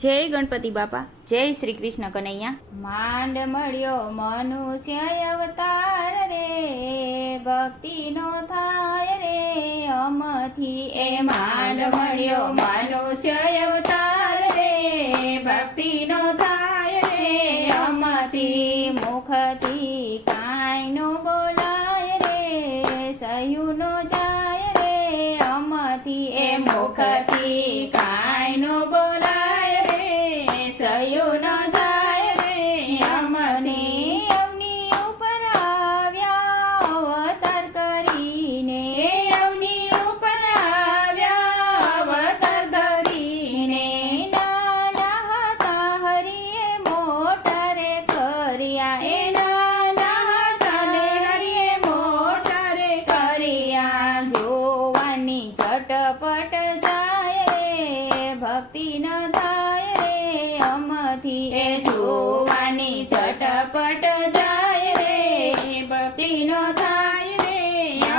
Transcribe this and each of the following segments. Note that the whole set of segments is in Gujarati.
જય ગણપતિ બાપા, જય શ્રી કૃષ્ણ કનૈયા. માંડ મળ્યો મનુષ્ય અવતાર રે, ભક્તિનો થાય રે અમથી. એ માંડ મળ્યો મનુષ્ય અવતાર રે, ભક્તિનો થાય રે અમથી. મુખથી કાંઈ નો બોલાય રે, સહ્યું નો જાય રે અમથી. એ મુખથી કાંઈ નો બોલાય રે, સહ્યું ન જાય રે અમથી. અવની ઉપર આવ્યા અવતાર કરીને, અવની ઉપર આવ્યા અવતાર કરીને. નાના હતા હરિએ મોટા રે કર્યા, એ નાના હતા ને હરિએ મોટા રે કર્યા. જોવાની ઝટપટ જાય રે, ભક્તિ ન થાય રે અમથી. એ જોવાની ઝટપટ જાય રે, ભક્તિ ન થાય રે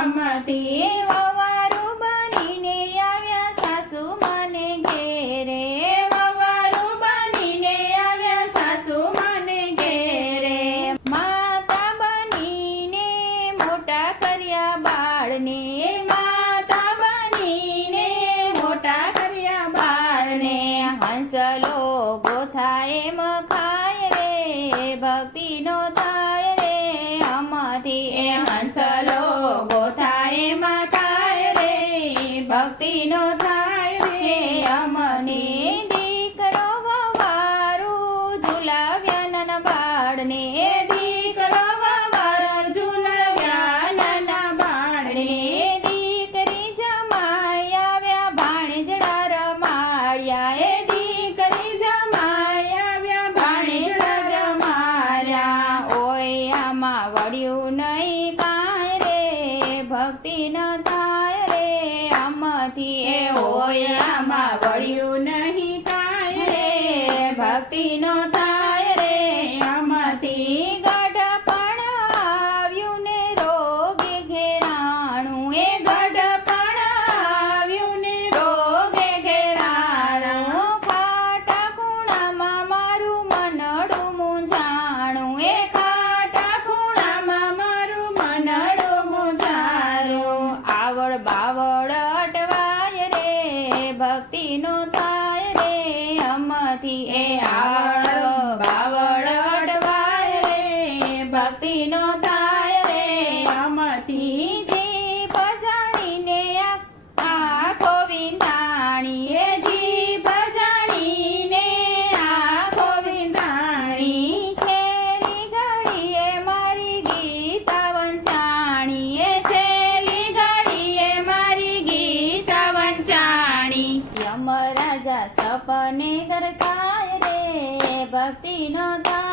અમથી. વવારું બનીને આવ્યા સાસુ માને ઘેરે, વવારું બનીને આવ્યા સાસુ માને ઘેરે. માતા બનીને મોટા કર્યા બાળને, માતા બનીને મોટા કર્યા બાળને. હંસલો ગોથાએ મખાય રે, ભક્તિ નો થાય રે અમથી. એ હંસલો ગોથાએ મખાય રે, ભક્તિ નો થાય રે અમની. દીકરો વવારું ઝુલાવ્યા નાના બાળને, દીકરો વવારું ઝુલાવ્યા નાના બાળને. દીકરી જમાઈ આવ્યા ભાણેજડા રમાડ્યા, એ દીકરી જમાઈ આવ્યા ભાણેજડા જમાડ્યા. ઓય આમાં વળ્યું નહીં કાંઈ રે, ભક્તિ ન થાય રે અમથી. એ ઓય આમાં વળ્યું નહીં કાંઈ રે, ભક્તિ ન થાય રે અમથી. ગઢપણ આવ્યું ને રોગે ઘેરાણું, એ ગઢપણ આવ્યું ને રોગે ઘેરાણું. ખાટા ખૂણામાં મારું મનડું મૂંઝાણું, એ ખાટા ખૂણામાં મારું મનડું મૂંઝાણું. આવડ બાવડ અટવાય રે, ભક્તિ નો થાય રે અમથી. એ આવડ બાવડ અટવાય રે, ભક્તિ નો થાય રે અમથી. જીભ જાણીને આંખો વિંધાણી, એ જીભ જાણીને આંખો વિંધાણી. છેલ્લી ઘડીએ મારી ગીતા વંચાણી, એ છેલ્લી ઘડીએ મારી ગીતા વંચાણી. યમરાજા સપને દર્શાય રે, ભક્તિ નો થાય